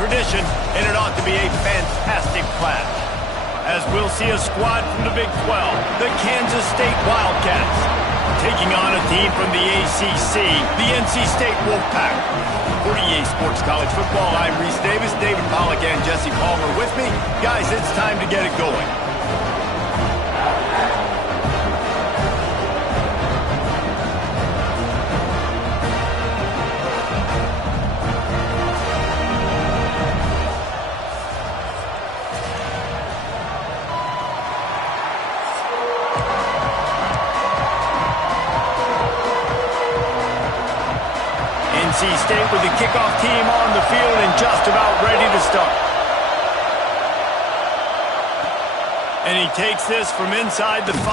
tradition, and it ought to be a fantastic clash. As we'll see a squad from the Big 12, the Kansas State Wildcats, taking on a team from the ACC, the NC State Wolfpack. For EA Sports College Football, I'm Reese Davis, David Pollack, and Jesse Palmer with me. Guys, it's time to get it going. NC State with the kickoff team on the field and just about ready to start. And he takes this from inside the 5.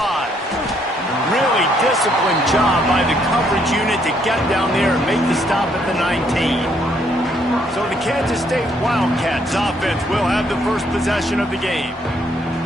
Really disciplined job by the coverage unit to get down there and make the stop at the 19. So the Kansas State Wildcats offense will have the first possession of the game.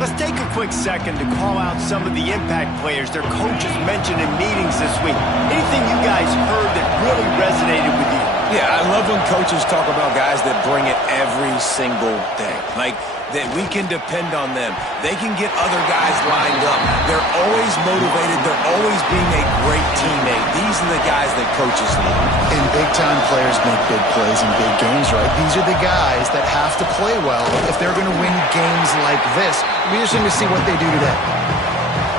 Let's take a quick second to call out some of the impact players their coaches mentioned in meetings this week. Anything you guys heard that really resonated with you? Yeah, I love when coaches talk about guys that bring it every single day. Like, that we can depend on them. They can get other guys lined up. They're always motivated. They're always being a great teammate. These are the guys that coaches love. And big-time players make big plays in big games, right? These are the guys that have to play well if they're going to win games like this. We're just going to see what they do today.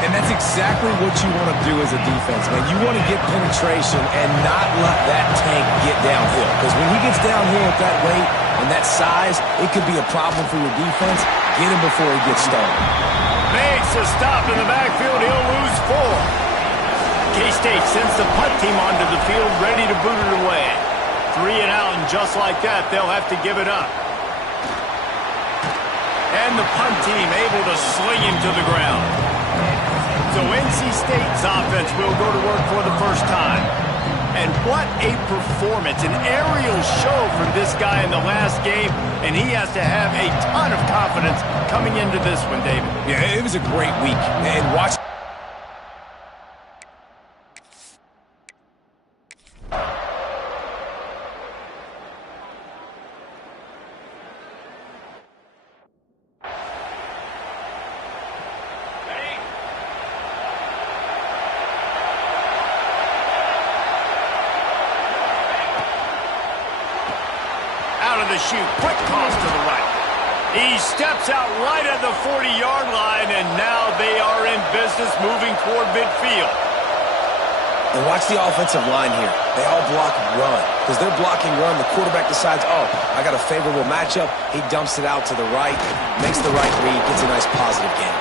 And that's exactly what you want to do as a defense, man. You want to get penetration and not let that tank get downhill. Because when he gets downhill at that weight and that size, it could be a problem for your defense. Get him before he gets started. Makes a stop in the backfield. He'll lose 4. K-State sends the punt team onto the field, ready to boot it away. 3 and out, and just like that, they'll have to give it up. And the punt team able to sling him to the ground. So NC State's offense will go to work for the first time. And what a performance, an aerial show from this guy in the last game, and he has to have a ton of confidence coming into this one, David. Yeah, it was a great week. And watch. Shoot, quick toss to the right. He steps out right at the 40-yard line, and now they are in business moving toward midfield. And watch the offensive line here. They all block run. Because they're blocking run, the quarterback decides, oh, I got a favorable matchup. He dumps it out to the right, makes the right read, gets a nice positive gain.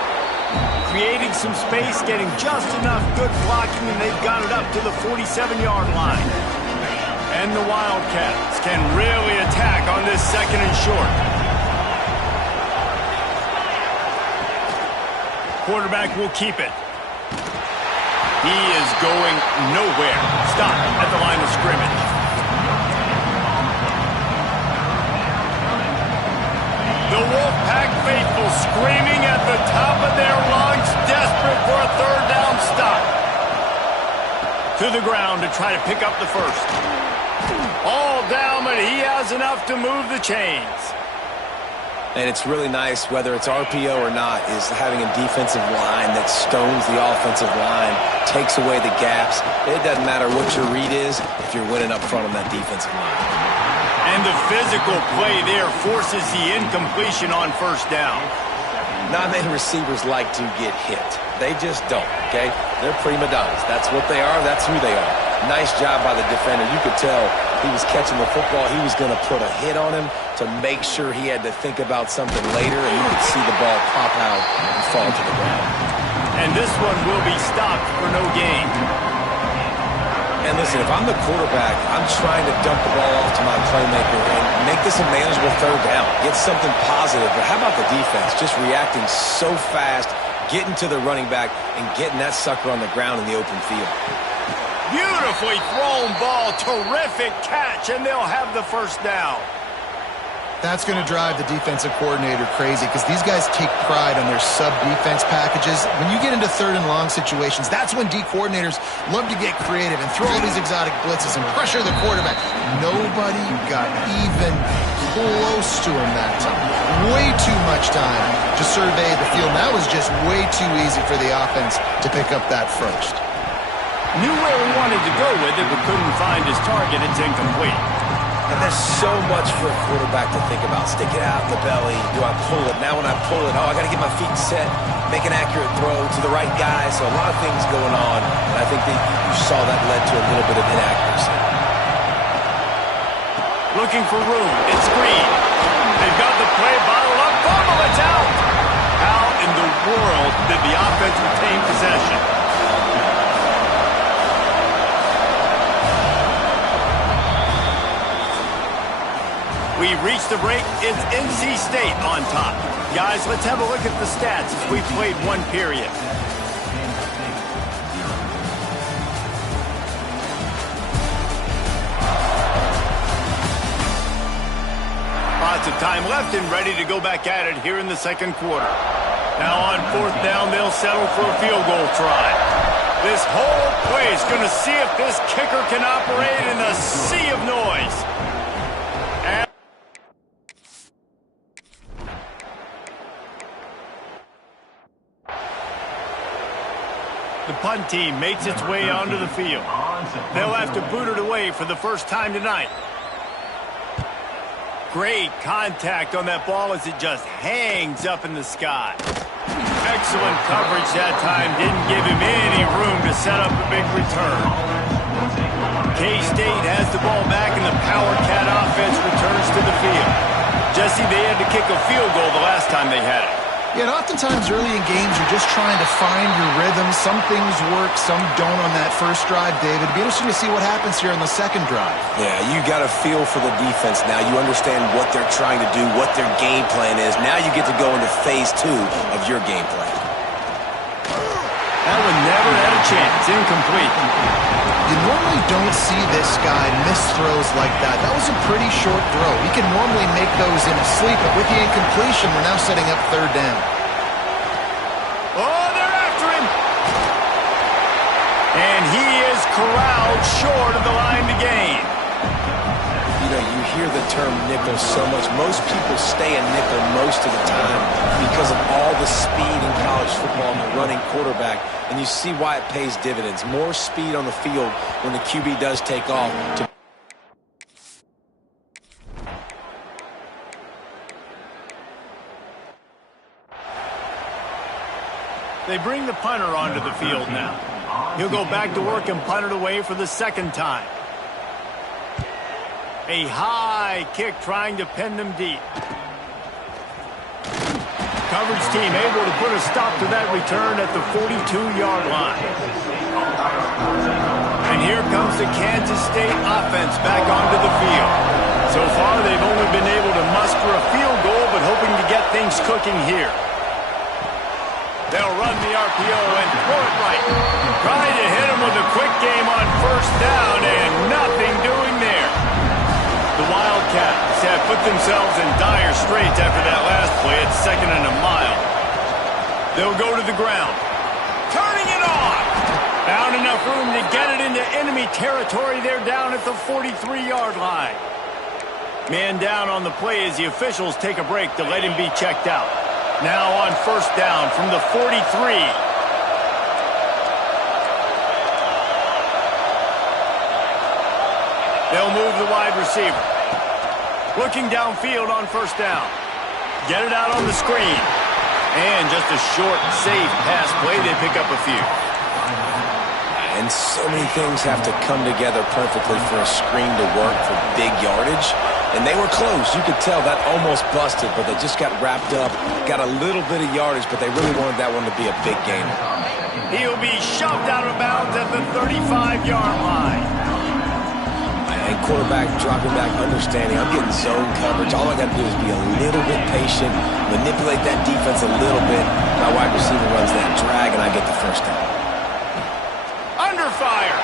Creating some space, getting just enough good blocking, and they've got it up to the 47-yard line. And the Wildcats can really attack on this 2nd and short. Quarterback will keep it. He is going nowhere. Stop at the line of scrimmage. The Wolfpack faithful screaming at the top of their lungs, desperate for a 3rd down stop. To the ground to try to pick up the first. All down, but he has enough to move the chains. And it's really nice, whether it's RPO or not, is having a defensive line that stones the offensive line, takes away the gaps. It doesn't matter what your read is if you're winning up front on that defensive line. And the physical play there forces the incompletion on 1st down. Not many receivers like to get hit. They just don't, okay? They're prima donnas. That's what they are. That's who they are. Nice job by the defender. You could tell he was catching the football. He was going to put a hit on him to make sure he had to think about something later, and you could see the ball pop out and fall to the ground. And this one will be stopped for no gain. And listen, if I'm the quarterback, I'm trying to dump the ball off to my playmaker and make this a manageable 3rd down. Get something positive. But how about the defense? Just reacting so fast, getting to the running back, and getting that sucker on the ground in the open field. Beautifully thrown ball. Terrific catch, and they'll have the 1st down. That's going to drive the defensive coordinator crazy because these guys take pride on their sub-defense packages. When you get into 3rd and long situations, that's when D coordinators love to get creative and throw all these exotic blitzes and pressure the quarterback. Nobody got even close to him that time. Way too much time to survey the field. That was just way too easy for the offense to pick up that first. Knew where he wanted to go with it, but couldn't find his target. It's incomplete. And there's so much for a quarterback to think about. Stick it out the belly. Do I pull it? Now when I pull it, I got to get my feet set, make an accurate throw to the right guy. So a lot of things going on. And I think that you saw that led to a little bit of inaccuracy. Looking for room. It's Green. They've got the play bottled up. Fumble, it's out. How in the world did the offense retain possession? We reached the break. It's NC State on top. Guys, let's have a look at the stats as we played one period. Lots of time left and ready to go back at it here in the second quarter. Now on fourth down, they'll settle for a field goal try. This whole play is going to see if this kicker can operate in a sea of noise. The punt team makes its way onto the field. They'll have to boot it away for the first time tonight. Great contact on that ball as it just hangs up in the sky. Excellent coverage that time. Didn't give him any room to set up a big return. K-State has the ball back and the Power Cat offense returns to the field. Jesse, they had to kick a field goal the last time they had it. Yeah, and oftentimes early in games, you're just trying to find your rhythm. Some things work, some don't on that first drive, David. It'd be interesting to see what happens here on the second drive. Yeah, you got a feel for the defense now. You understand what they're trying to do, what their game plan is. Now you get to go into phase 2 of your game plan. That one never had a chance. Incomplete. You normally don't see this guy miss throws like that. That was a pretty short throw. He can normally make those in his sleep, but with the incompletion, we're now setting up third down. Oh, they're after him. And he is corralled short of the line to gain. You know, you hear the term nickel so much. Most people stay a nickel most of the time because of all the speed in college football and the running quarterback. And you see why it pays dividends. More speed on the field when the QB does take off. They bring the punter onto the field now. He'll go back to work and punt it away for the second time. A high kick trying to pin them deep. Coverage team able to put a stop to that return at the 42-yard line. And here comes the Kansas State offense back onto the field. So far, they've only been able to muster a field goal, but hoping to get things cooking here. They'll run the RPO and throw it right. Trying to hit him with a quick game on first down, and nothing doing there. The Wildcats have put themselves in dire straits after that last play at 2nd and a mile. They'll go to the ground. Turning it on. Found enough room to get it into enemy territory. They're down at the 43-yard line. Man down on the play as the officials take a break to let him be checked out. Now on first down from the 43. They'll move the wide receiver. Looking downfield on first down. Get it out on the screen. And just a short, safe pass play. They pick up a few. And so many things have to come together perfectly for a screen to work for big yardage. And they were close. You could tell that almost busted, but they just got wrapped up, got a little bit of yardage, but they really wanted that one to be a big gain. He'll be shoved out of bounds at the 35-yard line. And quarterback dropping back, understanding I'm getting zone coverage. All I got to do is be a little bit patient, manipulate that defense a little bit. My wide receiver runs that drag, and I get the first down. Under fire.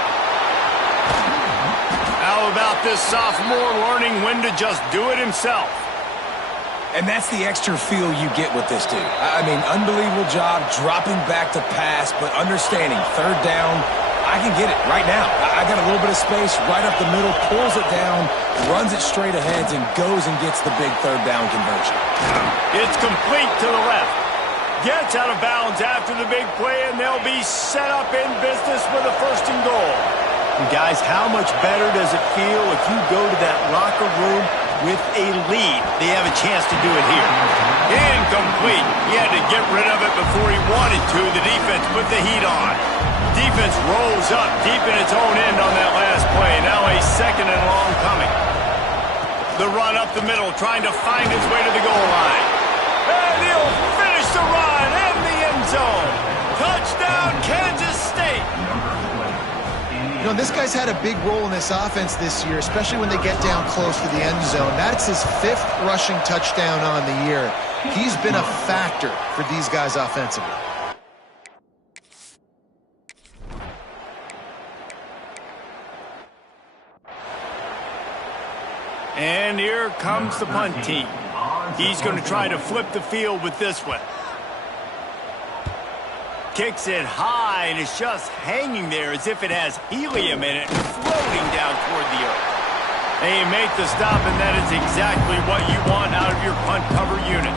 How about this sophomore learning when to just do it himself? And that's the extra feel you get with this dude. I mean, unbelievable job dropping back to pass, but understanding third down, I can get it right now. I got a little bit of space right up the middle, pulls it down, runs it straight ahead, and goes and gets the big third down conversion. It's complete to the left. Gets out of bounds after the big play, and they'll be set up in business with a 1st and goal. And guys, how much better does it feel if you go to that locker room with a lead? They have a chance to do it here. Incomplete. He had to get rid of it before he wanted to. The defense put the heat on. Defense rolls up deep in its own end on that last play. Now a 2nd and long coming. The run up the middle, trying to find his way to the goal line. And he'll finish the run in the end zone. Touchdown, Kansas State. You know, this guy's had a big role in this offense this year, especially when they get down close to the end zone. That's his 5th rushing touchdown on the year. He's been a factor for these guys offensively. And here comes the punt team. He's going to try to flip the field with this one. Kicks it high, and it's just hanging there as if it has helium in it, floating down toward the earth. They make the stop, and that is exactly what you want out of your punt cover unit.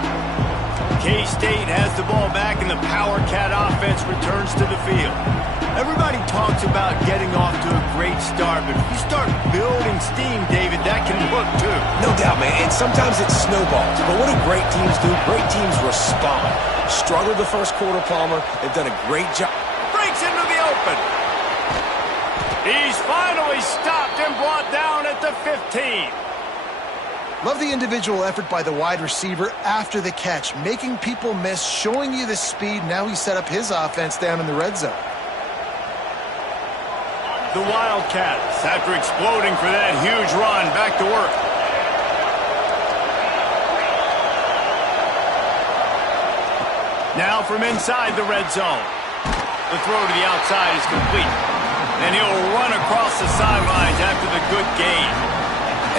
K-State has the ball back, and the Power Cat offense returns to the field. Everybody talks about getting off to a great start, but if you start building steam, David, that can work too. No doubt, man, and sometimes it snowballs. But what do great teams do? Great teams respond. Struggled the first quarter, Palmer. They've done a great job. Breaks into the open. He's finally stopped and brought down at the 15. Love the individual effort by the wide receiver after the catch, making people miss, showing you the speed. Now he set up his offense down in the red zone. The Wildcats, after exploding for that huge run, back to work. Now from inside the red zone. The throw to the outside is complete. And he'll run across the sidelines after the good gain.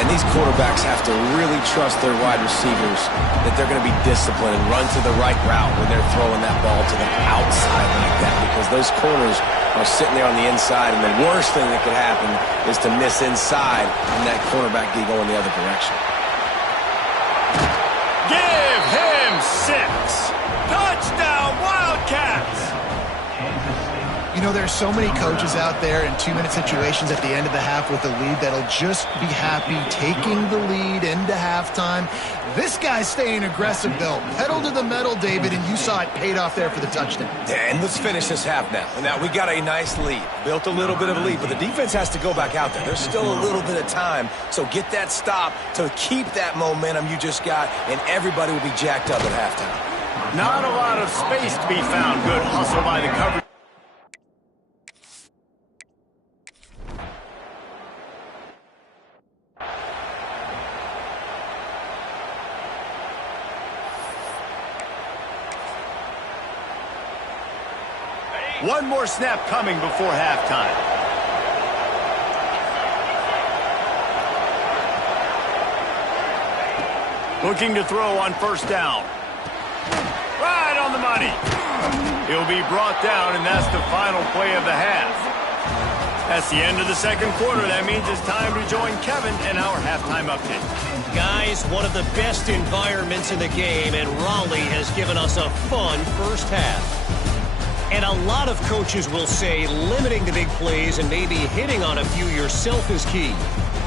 And these quarterbacks have to really trust their wide receivers that they're going to be disciplined and run to the right route when they're throwing that ball to the outside like that, because those corners are sitting there on the inside, and the worst thing that could happen is to miss inside and that cornerback be going the other direction. Give him 6. Touchdown, Wildcats! You know, there's so many coaches out there in 2-minute situations at the end of the half with a lead that'll just be happy taking the lead into halftime. This guy's staying aggressive, though. Pedal to the metal, David, and you saw it paid off there for the touchdown. And let's finish this half now. Now, we got a nice lead. Built a little bit of a lead, but the defense has to go back out there. There's still a little bit of time, so get that stop to keep that momentum you just got, and everybody will be jacked up at halftime. Not a lot of space to be found. Good hustle by the coverage. One more snap coming before halftime. Looking to throw on 1st down. Right on the money. He'll be brought down, and that's the final play of the half. That's the end of the 2nd quarter. That means it's time to join Kevin in our halftime update. Guys, one of the best environments in the game, and Raleigh has given us a fun first half. And a lot of coaches will say limiting the big plays and maybe hitting on a few yourself is key.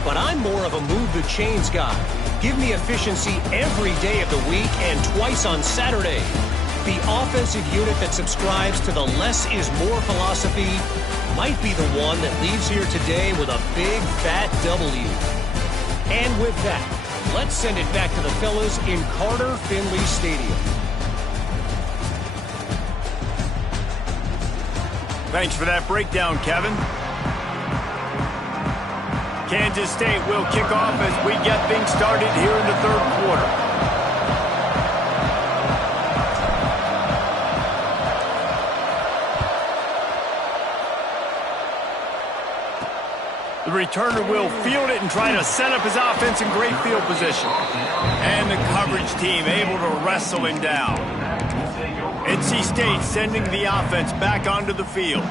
But I'm more of a move the chains guy. Give me efficiency every day of the week and twice on Saturday. The offensive unit that subscribes to the less is more philosophy might be the one that leaves here today with a big fat W. And with that, let's send it back to the fellas in Carter Finley Stadium. Thanks for that breakdown, Kevin. Kansas State will kick off as we get things started here in the 3rd quarter. The returner will field it and try to set up his offense in great field position. And the coverage team able to wrestle him down. NC State sending the offense back onto the field.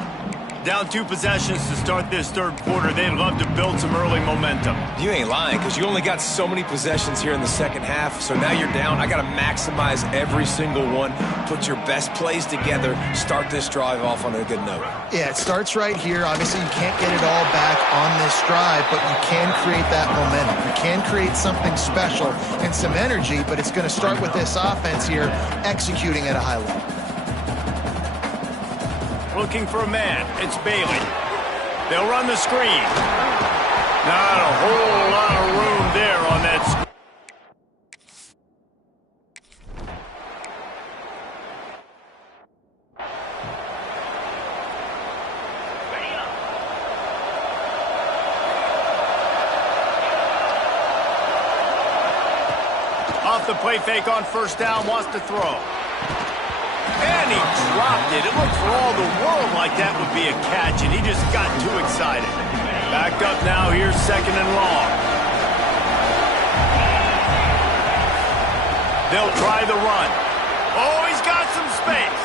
Down 2 possessions to start this third quarter. They'd love to build some early momentum. You ain't lying, because you only got so many possessions here in the second half, so now you're down. I got to maximize every single one, put your best plays together, start this drive off on a good note. Yeah, it starts right here. Obviously, you can't get it all back on this drive, but you can create that momentum. You can create something special and some energy, but it's going to start with this offense here executing at a high level. Looking for a man. It's Bailey. They'll run the screen. Not a whole lot of room there on that screen. Off the play fake on first down, wants to throw. And he dropped it. It looked for all the world like that would be a catch, and he just got too excited. Back up now. Here's second and long. They'll try the run. Oh, he's got some space.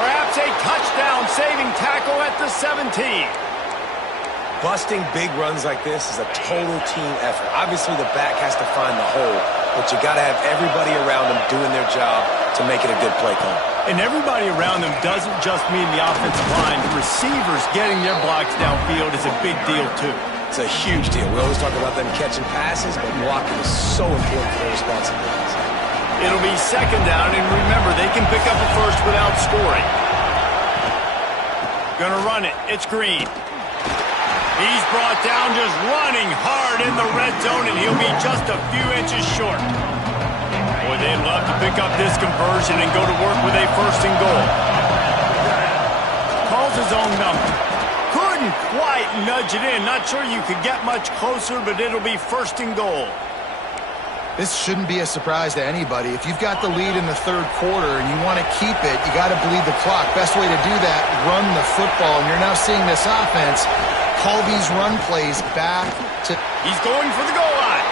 Perhaps a touchdown-saving tackle at the 17. Busting big runs like this is a total team effort. Obviously, the back has to find the hole, but you got to have everybody around them doing their job to make it a good play call. And everybody around them doesn't just mean the offensive line. The receivers getting their blocks downfield is a big deal, too. It's a huge deal. We always talk about them catching passes, but blocking is so important for their responsibilities. It'll be second down, and remember, they can pick up a first without scoring. Gonna run it. It's Green. He's brought down just running hard in the red zone, and he'll be just a few inches short. Boy, they'd love to pick up this conversion and go to work with a first and goal. Calls his own number. Couldn't quite nudge it in. Not sure you could get much closer, but it'll be first and goal. This shouldn't be a surprise to anybody. If you've got the lead in the third quarter and you want to keep it, you got to bleed the clock. Best way to do that, run the football. And you're now seeing this offense call these run plays back to... He's going for the goal line.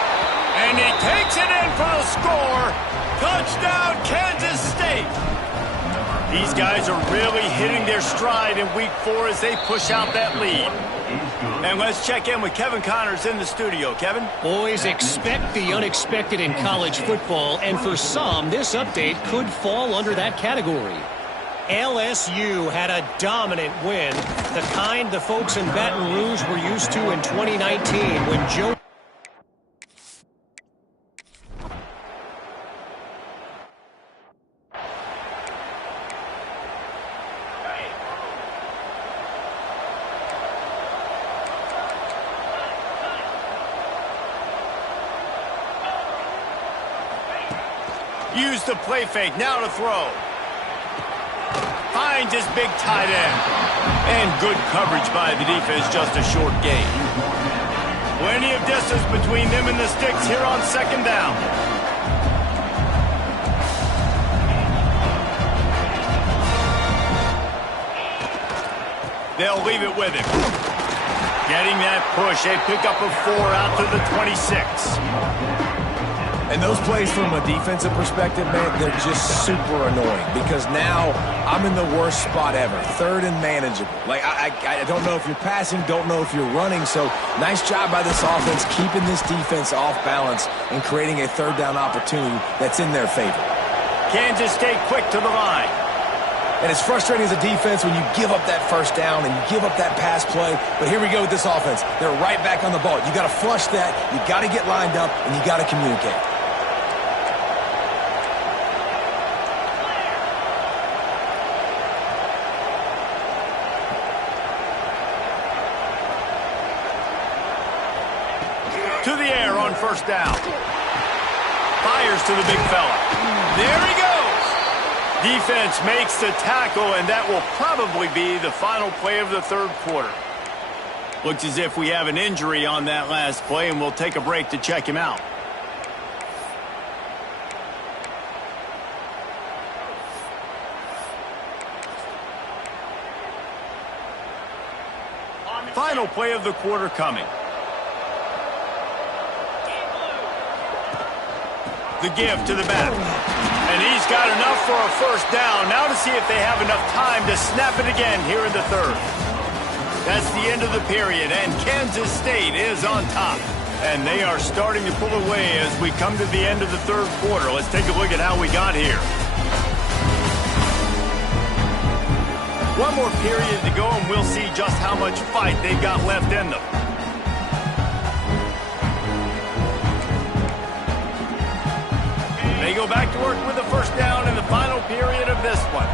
And he takes it in for the score. Touchdown, Kansas State. These guys are really hitting their stride in week 4 as they push out that lead. And let's check in with Kevin Connors in the studio. Kevin? Boys, expect the unexpected in college football, and for some, this update could fall under that category. LSU had a dominant win, the kind the folks in Baton Rouge were used to in 2019 when Joe... Use the play fake, now to throw. Finds his big tight end. And good coverage by the defense, just a short gain. Plenty of distance between them and the sticks here on second down. They'll leave it with him. Getting that push, a pickup of 4 out to the 26. And those plays from a defensive perspective, man, they're just super annoying because now I'm in the worst spot ever, third and manageable. Like, I don't know if you're passing, don't know if you're running, so nice job by this offense keeping this defense off balance and creating a third down opportunity that's in their favor. Kansas State quick to the line. And it's frustrating as a defense when you give up that first down and you give up that pass play, but here we go with this offense. They're right back on the ball. You got to flush that, you got to get lined up, and you got to communicate. To the air on first down. Fires to the big fella. There he goes. Defense makes the tackle, and that will probably be the final play of the third quarter. Looks as if we have an injury on that last play, and we'll take a break to check him out. Final play of the quarter coming. The give to the back. And he's got enough for a first down. Now to see if they have enough time to snap it again here in the third. That's the end of the period, and Kansas State is on top. And they are starting to pull away as we come to the end of the third quarter. Let's take a look at how we got here. One more period to go, and we'll see just how much fight they've got left in them. They go back to work with a first down in the final period of this one.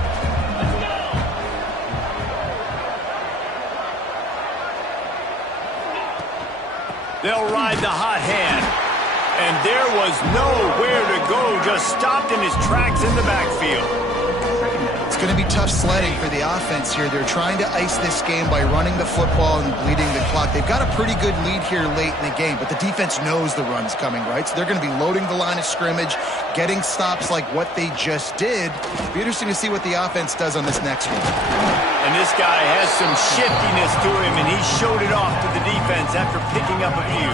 They'll ride the hot hand. And there was nowhere to go, just stopped in his tracks in the backfield. It's going to be tough sledding for the offense here. They're trying to ice this game by running the football and bleeding the clock. They've got a pretty good lead here late in the game, but the defense knows the run's coming, right? So they're going to be loading the line of scrimmage, getting stops like what they just did. Be interesting to see what the offense does on this next one. And this guy has some shiftiness to him, and he showed it off to the defense after picking up a few.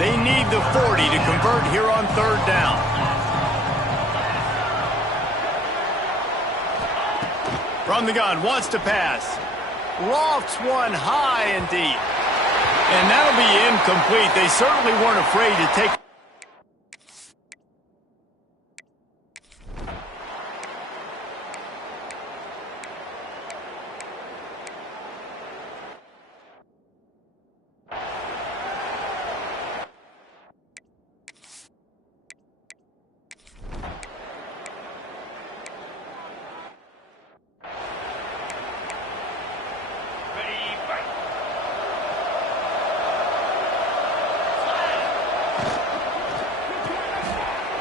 They need the 40 to convert here on third down. From the gun, wants to pass. Lofts one high and deep. And that'll be incomplete. They certainly weren't afraid to take.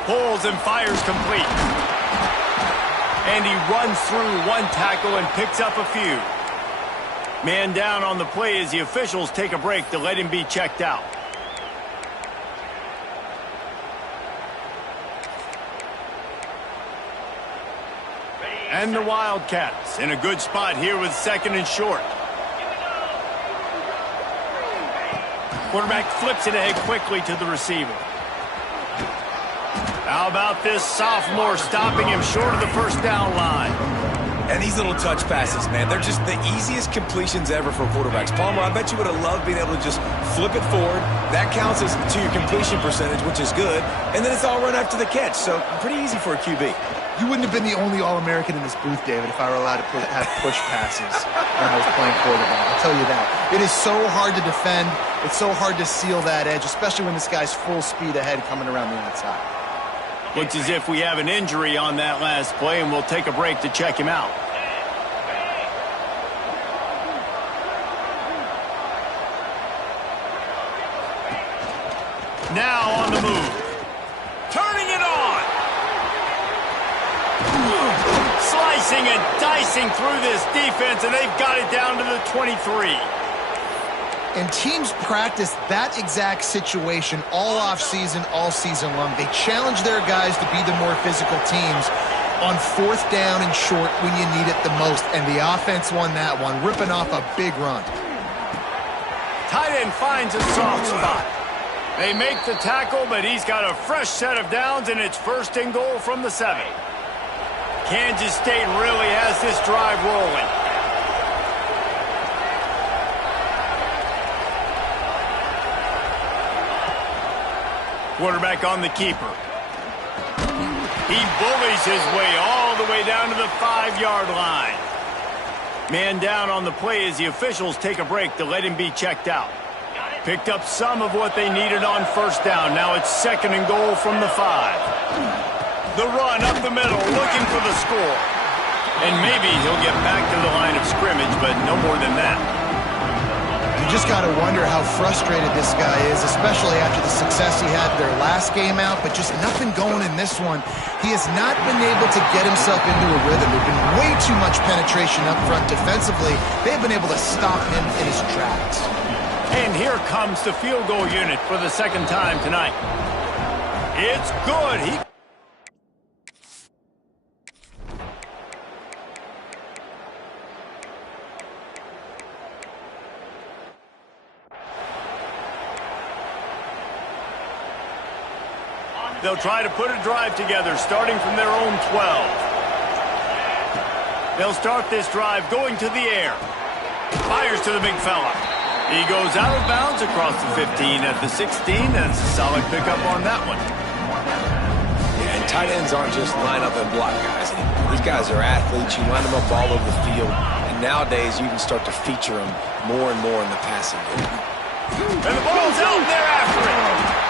Pulls and fires complete. And he runs through one tackle and picks up a few. Man down on the play as the officials take a break to let him be checked out. And the Wildcats in a good spot here with second and short. Quarterback flips it ahead quickly to the receiver. How about this sophomore stopping him short of the first down line? And these little touch passes, man, they're just the easiest completions ever for quarterbacks. Palmer, I bet you would have loved being able to just flip it forward. That counts as to your completion percentage, which is good. And then it's all run after the catch, so pretty easy for a QB. You wouldn't have been the only All-American in this booth, David, if I were allowed to have push passes when I was playing quarterback. I'll tell you that. It is so hard to defend. It's so hard to seal that edge, especially when this guy's full speed ahead coming around the outside. Looks as if we have an injury on that last play, and we'll take a break to check him out. Now on the move. Turning it on. Slicing and dicing through this defense, and they've got it down to the 23. And teams practice that exact situation all offseason, all season long. They challenge their guys to be the more physical teams on fourth down and short when you need it the most. And the offense won that one, ripping off a big run. Tight end finds a soft spot. They make the tackle, but he's got a fresh set of downs, and it's first and goal from the 7. Kansas State really has this drive rolling. Quarterback on the keeper. He bullies his way all the way down to the 5-yard line. Man down on the play as the officials take a break to let him be checked out. Picked up some of what they needed on first down. Now it's second and goal from the 5. The run up the middle, looking for the score. And maybe he'll get back to the line of scrimmage, but no more than that. You just got to wonder how frustrated this guy is, especially after the success he had their last game out, but just nothing going in this one. He has not been able to get himself into a rhythm. There's been way too much penetration up front defensively. They've been able to stop him in his tracks. And here comes the field goal unit for the second time tonight. It's good. They'll try to put a drive together, starting from their own 12. They'll start this drive going to the air. Fires to the big fella. He goes out of bounds across the 15 at the 16. That's a solid pickup on that one. Yeah, and tight ends aren't just line up and block guys anymore. These guys are athletes. You line them up all over the field. And nowadays, you can start to feature them more and more in the passing game. And the ball's out, and they're after it.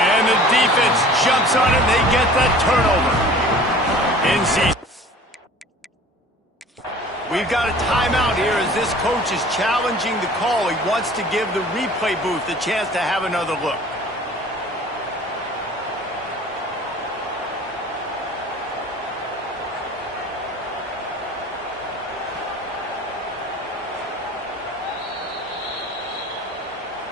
And the defense jumps on it, and they get that turnover. In season. We've got a timeout here as this coach is challenging the call. He wants to give the replay booth a chance to have another look.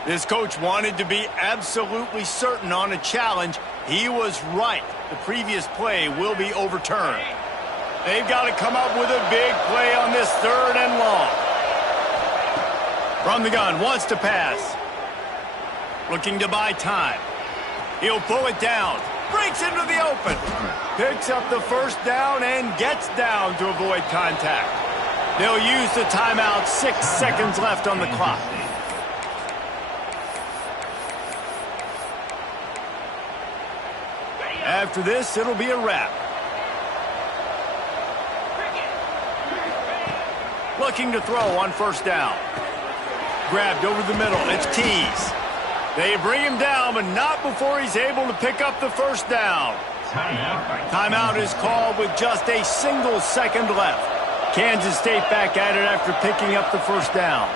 This coach wanted to be absolutely certain on a challenge. He was right. The previous play will be overturned. They've got to come up with a big play on this 3rd and long. From the gun, wants to pass. Looking to buy time. He'll pull it down. Breaks into the open. Picks up the first down and gets down to avoid contact. They'll use the timeout. 6 seconds left on the clock. After this, it'll be a wrap. Looking to throw on 1st down. Grabbed over the middle. It's Tease. They bring him down, but not before he's able to pick up the 1st down. Timeout is called with just a single second left. Kansas State back at it after picking up the 1st down.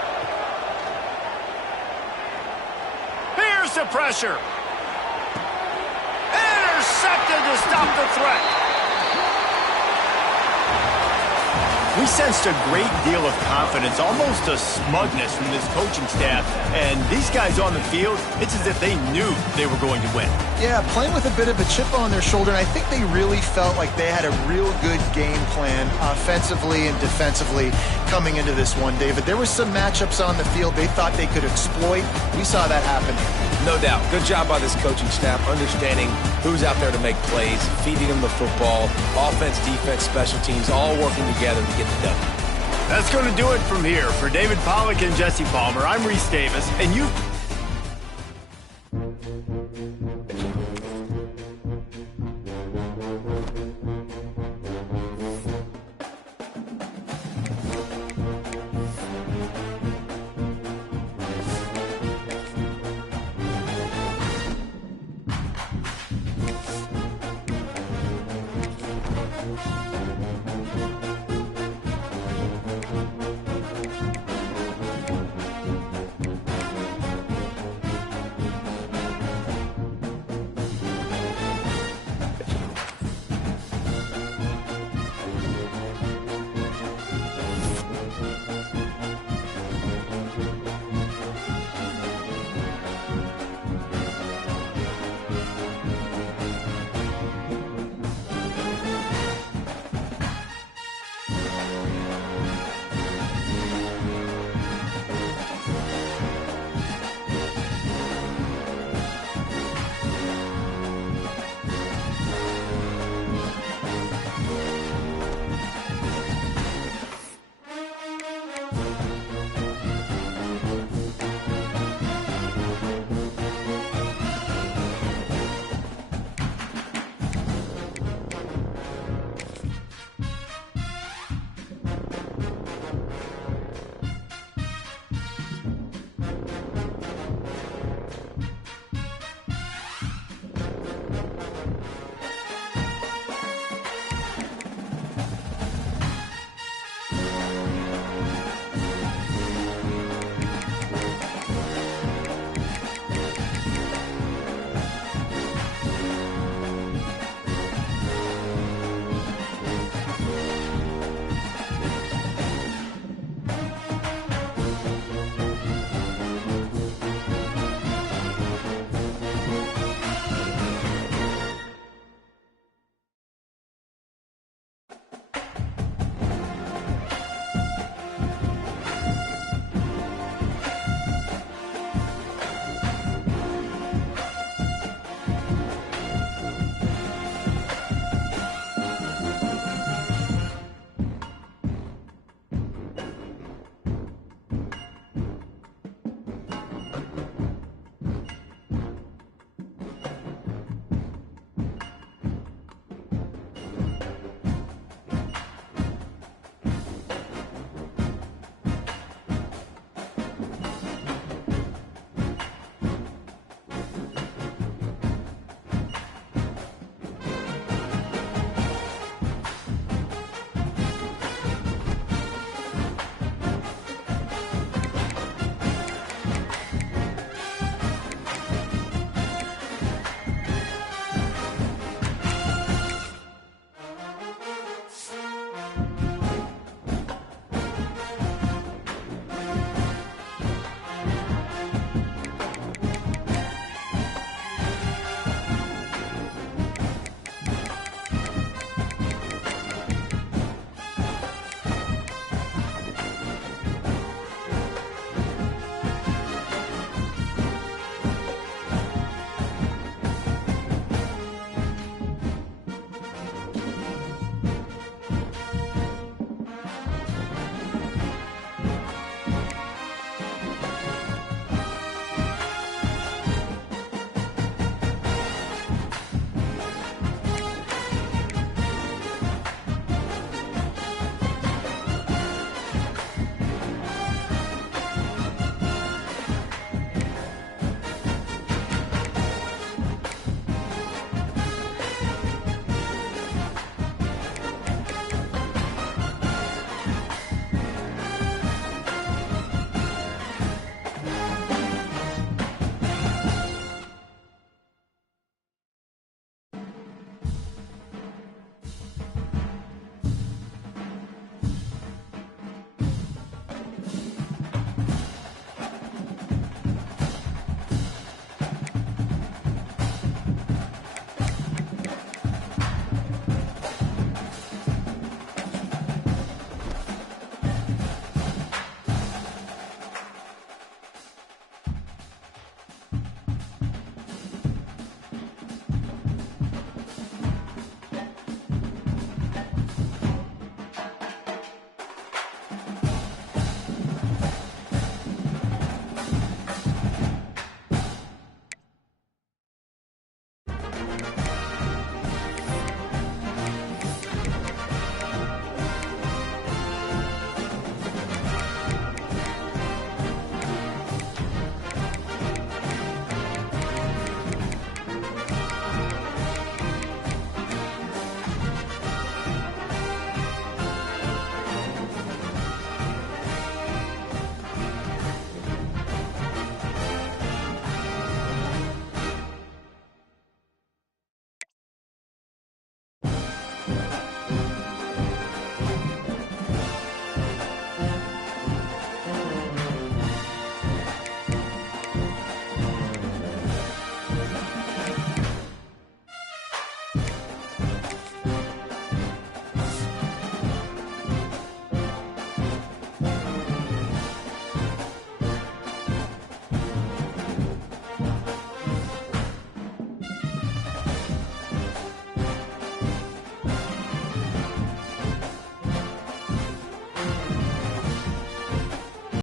Here's the pressure. Intercepted to stop the threat. We sensed a great deal of confidence, almost a smugness from this coaching staff. And these guys on the field, it's as if they knew they were going to win. Yeah, playing with a bit of a chip on their shoulder, and I think they really felt like they had a real good game plan offensively and defensively coming into this one, David. There were some matchups on the field they thought they could exploit. We saw that happen here. No doubt. Good job by this coaching staff, understanding who's out there to make plays, feeding them the football, offense, defense, special teams, all working together to get the W. That's going to do it from here. For David Pollack and Jesse Palmer, I'm Reese Davis, and you've